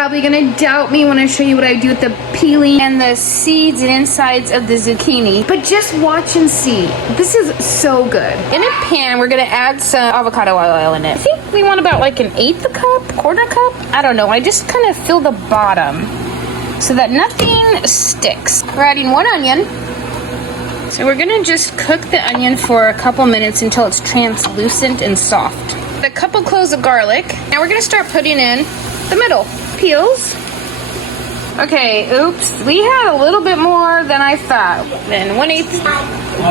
Probably gonna doubt me when I show you what I do with the peeling and the seeds and insides of the zucchini, but just watch and see. This is so good. In a pan, we're gonna add some avocado oil in it. I think we want about like an eighth a cup, quarter cup. I don't know. I just kind of fill the bottom so that nothing sticks. We're adding 1 onion. So we're gonna just cook the onion for a couple minutes until it's translucent and soft. A couple cloves of garlic. Now we're gonna start putting in the middle. Peels. Okay, oops. We had a little bit more than I thought. Then 1/8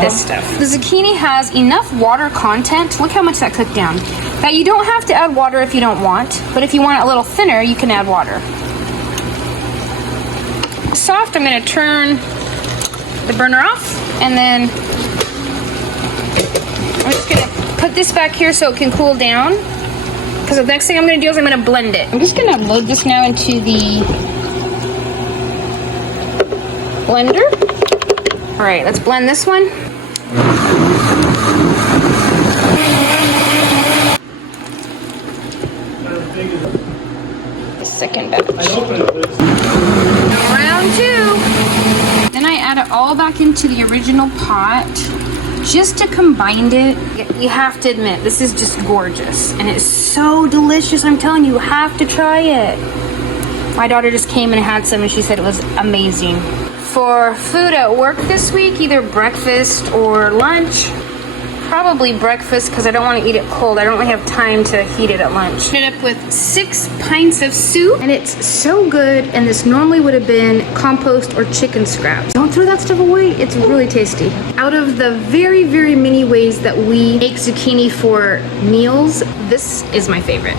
this stuff. The zucchini has enough water content. Look how much that cooked down. Now you don't have to add water if you don't want, but if you want it a little thinner, you can add water. Soft, I'm gonna turn the burner off, and then I'm just gonna put this back here so it can cool down. Because the next thing I'm going to do is I'm going to blend it. I'm just going to load this now into the blender. All right, let's blend this one. The second batch. Round 2. Then I add it all back into the original pot. Just to combine it, you have to admit, this is just gorgeous. And it's so delicious. I'm telling you, you have to try it. My daughter just came and had some and she said it was amazing. For food at work this week, either breakfast or lunch. Probably breakfast because I don't want to eat it cold. I don't really have time to heat it at lunch. Ended up with 6 pints of soup, and it's so good, and this normally would have been compost or chicken scraps. Don't throw that stuff away. It's really tasty. Out of the very, very many ways that we make zucchini for meals, this is my favorite.